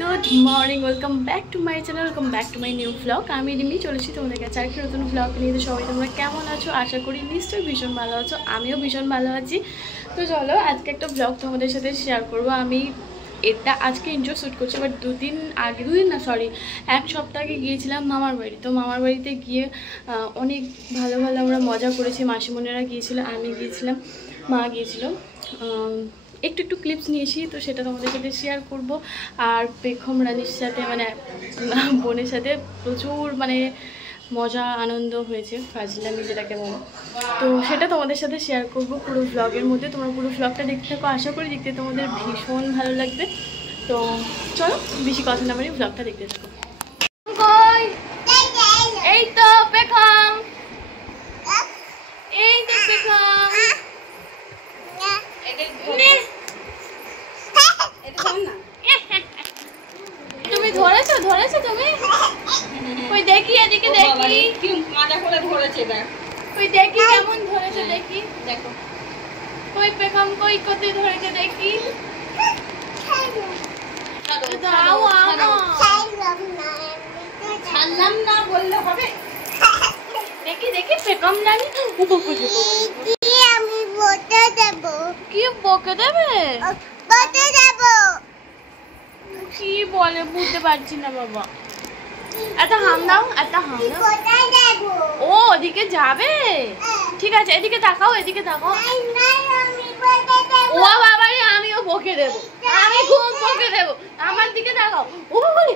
Good morning, welcome back to my channel, welcome back to my new vlog. আমি রিমি চলেছি তোমাদের কাছে আরেকটি নতুন ভ্লগ নিয়ে। সবাই তোমরা কেমন আছো? আশা করি নিশ্চয়ই ভীষণ ভালো আছো, আমিও ভীষণ ভালো আছি। তো চলো আজকে একটা ভ্লগ তোমাদের সাথে শেয়ার করবো। আমি এটা আজকে ইন্ট্রো শ্যুট করছি, বাট এক সপ্তাহ আগে গিয়েছিলাম মামার বাড়ি। তো মামার বাড়িতে গিয়ে অনেক ভালো আমরা মজা করেছি। মাসিমণিরা গিয়েছিলো, আমি গিয়েছিলাম, মা গিয়েছিল। একটু ক্লিপস নিয়েছি, তো সেটা তোমাদের সাথে শেয়ার করব। আর পেখম রানীর সাথে মানে বোনের সাথে প্রচুর মজা আনন্দ হয়েছে, ফাজলামি যেটাকে বলো। তো সেটা তোমাদের সাথে শেয়ার করব পুরো ভ্লগের মধ্যে। তোমরা পুরো ভ্লগটা দেখতে থাকো, আশা করি দেখতে তোমাদের ভীষণ ভালো লাগবে। তো চলো বেশি কথা না বলি, ভ্লগটা দেখতে থাকো। এই তো পেখম, এই তো পেখম, তুমি ধরেছো তুমি? ওই দেখি এদিকে, দেখি কি মজা করে ধরেছে, দেখ ওই দেখি কেমন ধরেছে, দেখি দেখো কই পেখম, কই কত ধরেছে দেখি। দাও ছাড়লাম না বললে হবে। দেখি পেখম রানী আমি বকে দেব। কি বকে দেবে? বকে দেব। কি বলে বুঝতে পারছি না বাবা। একটা হাম দাও, একটা হাম দাও। ও ওদিকে যাবে, ঠিক আছে। এদিকে তাকাও, এদিকে তাকাও। ও বাবা রে, আমিও বকে দেব, আমি খুব বকে দেব। আমার দিকে তাকাও। ও বাবা রে,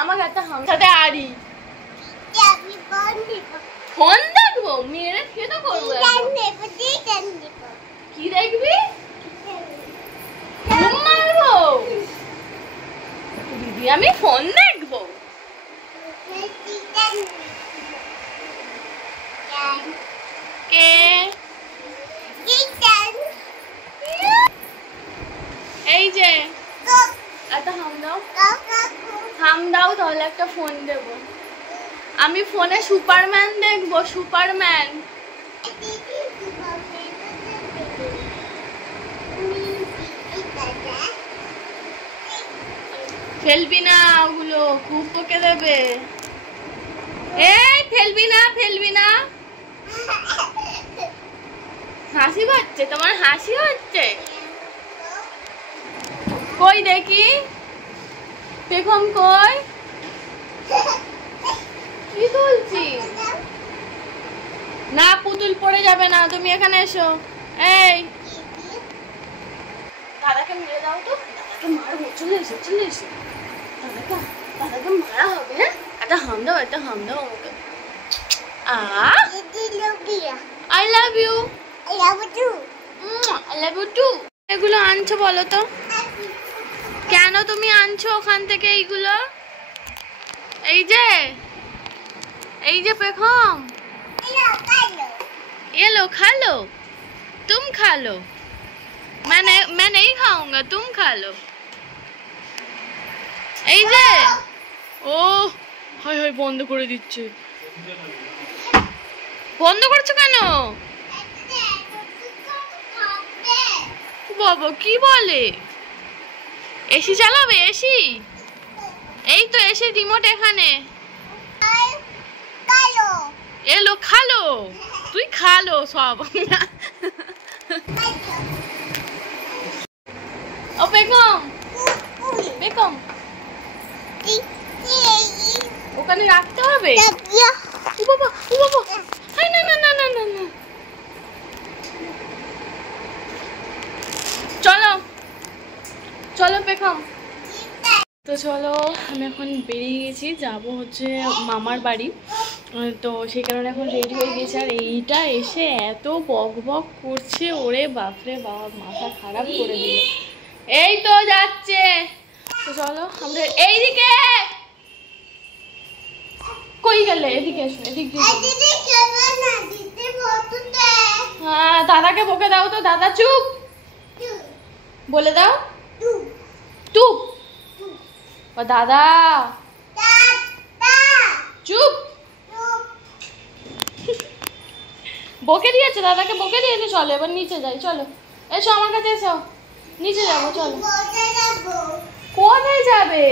আমাকে একটা হাম সাথে আড়ি ফোন দেখবো, মেয়েরা খেতে করবো। কি দেখবি? মারবো দিদি, আমি ফোন দেখবো। কে এই যে একটা হাম দাও, হাম দাও, তাহলে একটা ফোন দেবো। আমি ফোনে সুপারম্যান দেখবো, সুপারম্যান। ফেলবি না, ওগুলো খুব বকে দেবে। এই ফেলবি না। হাসি পাচ্ছে তোমার, হাসি হচ্ছে? কই দেখি পেখম, কই কি তুলছি? না পুতুল পড়ে যাবে না, তুমি এখানে এসো। এই দাদাকে মেরে দাও তো, দাদাকে মারবো। চলে এসো দাদাকে মারা হবে। একটা হাম দাও, একটা হাম দাও আমাকে। I love you. I love you too. এগুলো আনছো বলো তো, কেন তুমি আনছো ওখান থেকে এইগুলো? এই যে পেখম, ये लो खा लो, तुम खा लो, मैं नहीं खाऊंगा, तुम खा लो। এই যে ও হাই হাই, বন্ধ করে দিচ্ছে। বন্ধ করছো কেন বাবা? কি বলে? এসি চালাবে? এসি, এই তো এসি রিমোট এখানে। এলো খালো, তুই খালো সব। ও পেখম, ওখানে রাখতে হবে। ও বাবা, না। চলো পেখম। তো চলো, আমি এখন বেরিয়ে গেছি, যাব হচ্ছে মামার বাড়ি। তো সেই কারণে এখন রেডি হয়ে গেছি। আর এইটা এসে এত বক করছে, ওরে বাপরে বাপ, মাথা খারাপ করে দিল। এই তো যাচ্ছে। তো চলো আমরা এইদিকে, কই গেলে? এদিকে এসো, এদিকে। হ্যাঁ দাদাকে বকে দাও তো, দাদা চুপ বলে দাও, চুপ। ও দাদা চুপ। বকে দিয়েছে, দাদাকে বকে দিয়েছে। চলো এবার নিচে যাই, চলো এসো আমার কাছে, এসো নিচে যাবো। চলো যাবে?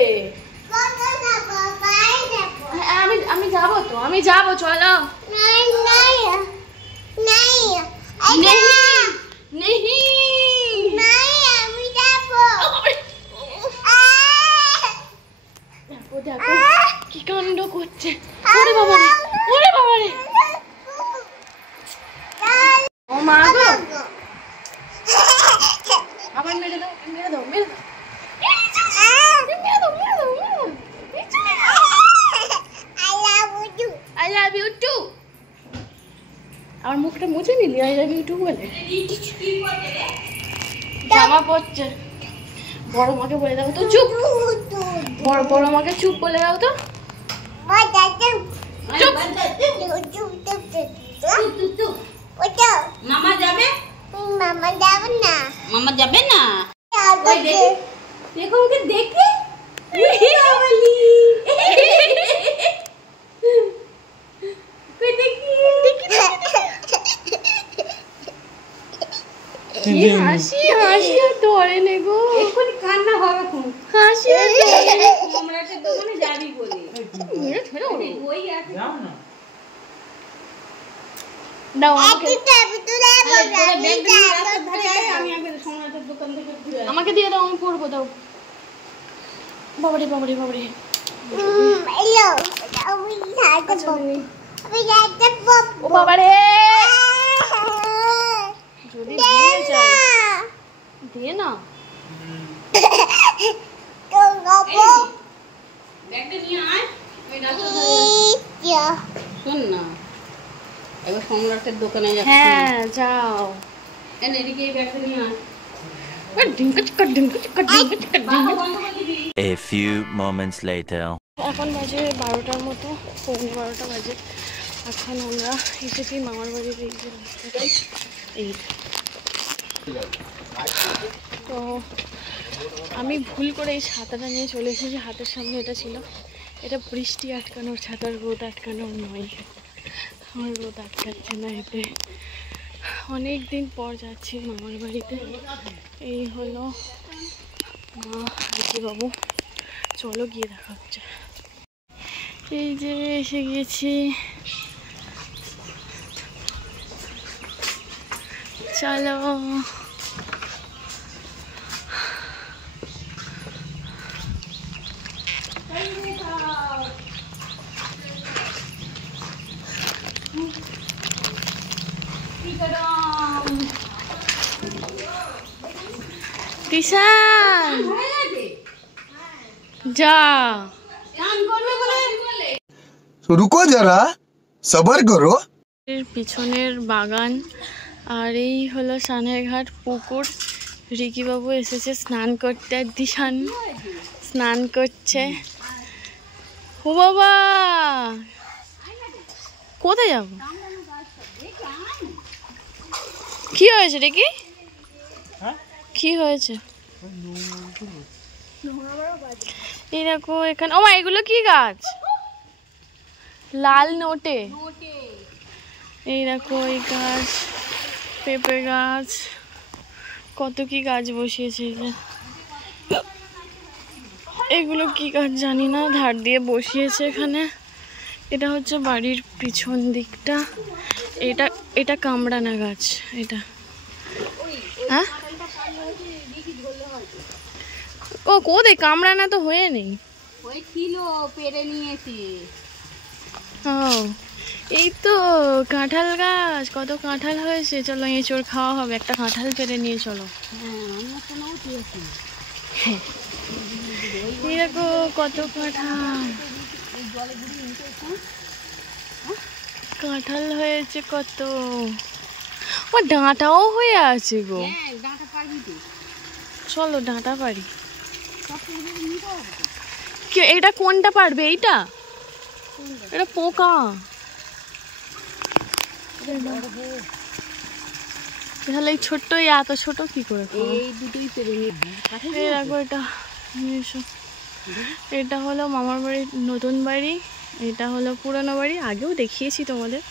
আমি যাবো তো, আমি যাবো, চলো। দেখো কি কাণ্ড করছে। ওরে বাবারে, ওরে বাবারে, ও মা গো, আবার মেরে দাও, মেরে দাও, মেরে দাও, I love you too. আমার মুখটা মুছে নিলি I love you too বলে? জামা পড়ছে। বড় মাকে বলে দাও তো চুপ। বড় মাকে চুপ বলে দাও তো। মামা যাবে? মামা যাবে না। মামা যাবে না? দেখো ওকে দেখে। হাসি হাসি আর ধরে নে গো, এক্ষুনি কান্না হবে খুব। হাসি আর সম্রাটের দোকানে যাবি বলে ওই আছে দাও আমাকে, আমাকে দিয়ে দাও, আমি পড়বো, দাও। বাবারে বাবারে বাবারে, ও বাবারে, যদি ভেঙে যায় দিয়ে না। শোন না, এবার সম্রাটের দোকানে যাচ্ছি। হ্যাঁ যাও। এদিকে এই ব্যাগটা নিয়ে আয়। A few moments later. এখন বাজে 12টার মতো, 12:15 বাজে। এখন আমরা এসেছি মামার বাড়ির এই যে রাস্তাটাই, এই তো আমি ভুল করে এই ছাতাটা নিয়ে চলে এসেছি, হাতের সামনে এটা ছিল। এটা বৃষ্টি আটকানোর ছাতার, রোদ আটকানোর নয়। আমার রোদ আটকাচ্ছে না এতে। অনেক দিন পর যাচ্ছি মামার বাড়িতে। এই হলো মা রিকি বাবু, চলো গিয়ে দেখা হচ্ছে। এই যে এসে গিয়েছি, চলো। কিষান যা, रुको जरा सबर करो। পিছনের বাগান আর এই হলো সানেরঘাট পুকুর। রিকি বাবু এসেছে স্নান করতে, দিশান স্নান করছে। ও বাবা, কোথায় যাব? কি হয়েছে রিকি? কি হয়েছে? এই দেখো এখানে, ও মা এগুলো কি গাছ? লাল নোটে। এই দেখো এই গাছ, পেঁপে গাছ, কত কি গাছ বসিয়েছে। এগুলো কি গাছ জানি না, ধার দিয়ে বসিয়েছে এখানে। এটা হচ্ছে বাড়ির পিছন দিকটা। এটা এটা কামরানা গাছ। এটা হ্যাঁ, ও কোথায়? কামরানা তো হয়ে নেই, হয়েছিল, পেরে নিয়েছি। ও এই তো কাঁঠাল গাছ, কত কাঁঠাল হয়েছে। চলো এঁচোড় খাওয়া হবে, একটা কাঁঠাল পেরে নিয়ে চলো। এই দেখো কত কাঁঠাল, কাঁঠাল হয়েছে কত। ও ডাঁটাও হয়ে আছে গো, চলো ডাঁটা পারি। কি এটা কোনটা পারবে? এইটা, এটা পোকা। তাহলে এই ছোট্ট, এত ছোট কি করে? এই দুটোই পেরে নিয়ে রাখবো এটা। এটা হলো মামার বাড়ির নতুন বাড়ি, এটা হলো পুরানো বাড়ি। আগেও দেখিয়েছি তোমাদের।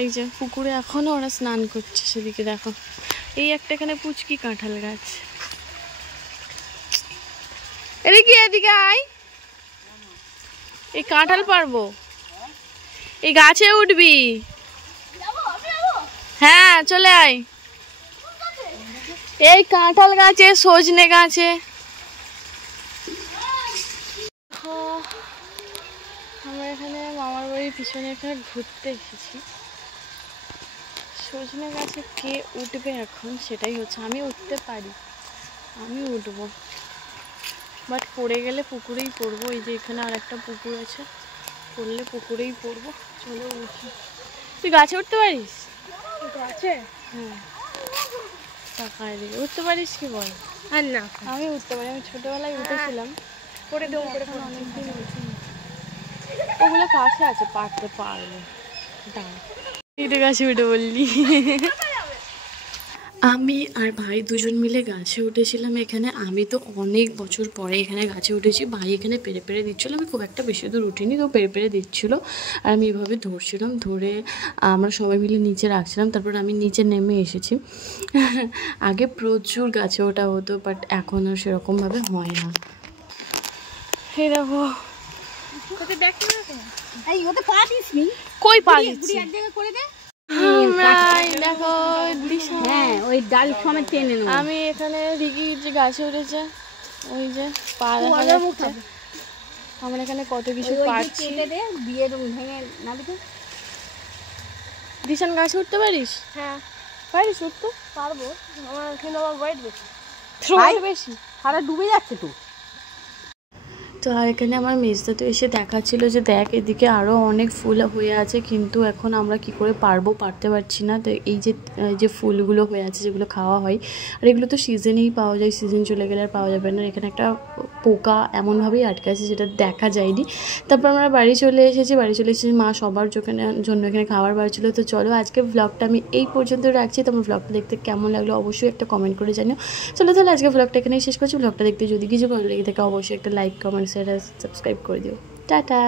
এই যে পুকুরে এখনো ওরা স্নান করছে, সেদিকে দেখো। এই একটা এখানে পুচকি কাঁঠাল গাছ। এদিকে এদিকে আয়, এই কাঁঠাল পারবো, এই গাছে উঠবি। হ্যাঁ চলে আয়, এই কাঁঠাল গাছে, সজনে গাছে। আমরা এখানে মামার বাড়ির পিছনে এখানে ঘুরতে এসেছি। সজনে গাছে কে উঠবে এখন সেটাই হচ্ছে। আমি উঠতে পারি, আমি উঠবো, বাট পড়ে গেলে পুকুরেই পড়বো। এই যে এখানে আর একটা পুকুর আছে, পড়লে পুকুরেই পড়বো। চলো উঠি। তুই গাছে উঠতে পারিস? গাছে? হ্যাঁ, টাকায় দিকে উঠতে পারিস কি বল? আর না, আমি উঠতে পারি, আমি ছোটবেলায় উঠেছিলাম। করে দেবো, করে অনেকদিন উঠিনি। ওগুলো কাছে আছে, পারতে পারবো। দাঁড়া, গাছে উঠে বললি। আমি আর ভাই দুজন মিলে গাছে উঠেছিলাম এখানে। আমি তো অনেক বছর পরে এখানে গাছে উঠেছি। ভাই এখানে পেরে পেরে দিচ্ছিলো, আমি খুব একটা বেশি দূর উঠিনি, তো পেরে পেরে দিচ্ছিলো আর আমি এভাবে ধরছিলাম। ধরে আমরা সবাই মিলে নিচে রাখছিলাম, তারপর আমি নিচে নেমে এসেছি। আগে প্রচুর গাছে ওঠা হতো, বাট এখন আর সেরকমভাবে হয় না। এই দেখো, কই পা দিচ্ছি দেখো, ওই ডাল সমেত টেনে নেব। আমি এখানে দিঘি যে গাছে উঠেছে, ওই যে পা দেখা যাচ্ছে। আমরা এখানে কত কিছু পাচ্ছি। দিশান গাছে উঠতে পারিস? হ্যাঁ পারিস উঠতে? পারবো, আমার কিন্তু আমার ওয়েট বেশি, ওয়েট বেশি, সারা ডুবে যাচ্ছে তো। তো আর এখানে আমার মেজদা তো এসে দেখাচ্ছিল যে দেখ এদিকে আরও অনেক ফুল হয়ে আছে, কিন্তু এখন আমরা কি করে পারতে পারছি না। তো এই যে ফুলগুলো হয়ে আছে যেগুলো খাওয়া হয়, আর এগুলো তো সিজনেই পাওয়া যায়, সিজন চলে গেলে আর পাওয়া যাবে না। এখানে একটা পোকা এমনভাবেই আটকে আছে যেটা দেখা যায়নি। তারপর আমরা বাড়ি চলে এসেছি। মা সবার জন্য এখানে খাবার বার ছিল। তো চলো আজকে ব্লগটা আমি এই পর্যন্ত রাখছি। তোমার ব্লগটা দেখতে কেমন লাগলো অবশ্যই একটা কমেন্ট করে জানিও। চলো তাহলে আজকে ব্লগটা এখানেই শেষ করছি। ব্লগটা দেখতে যদি কিছু ভালো লেগে থাকে অবশ্যই একটা লাইক, কমেন্ট, শেয়ার, সাবস্ক্রাইব করে দিও। টাটা।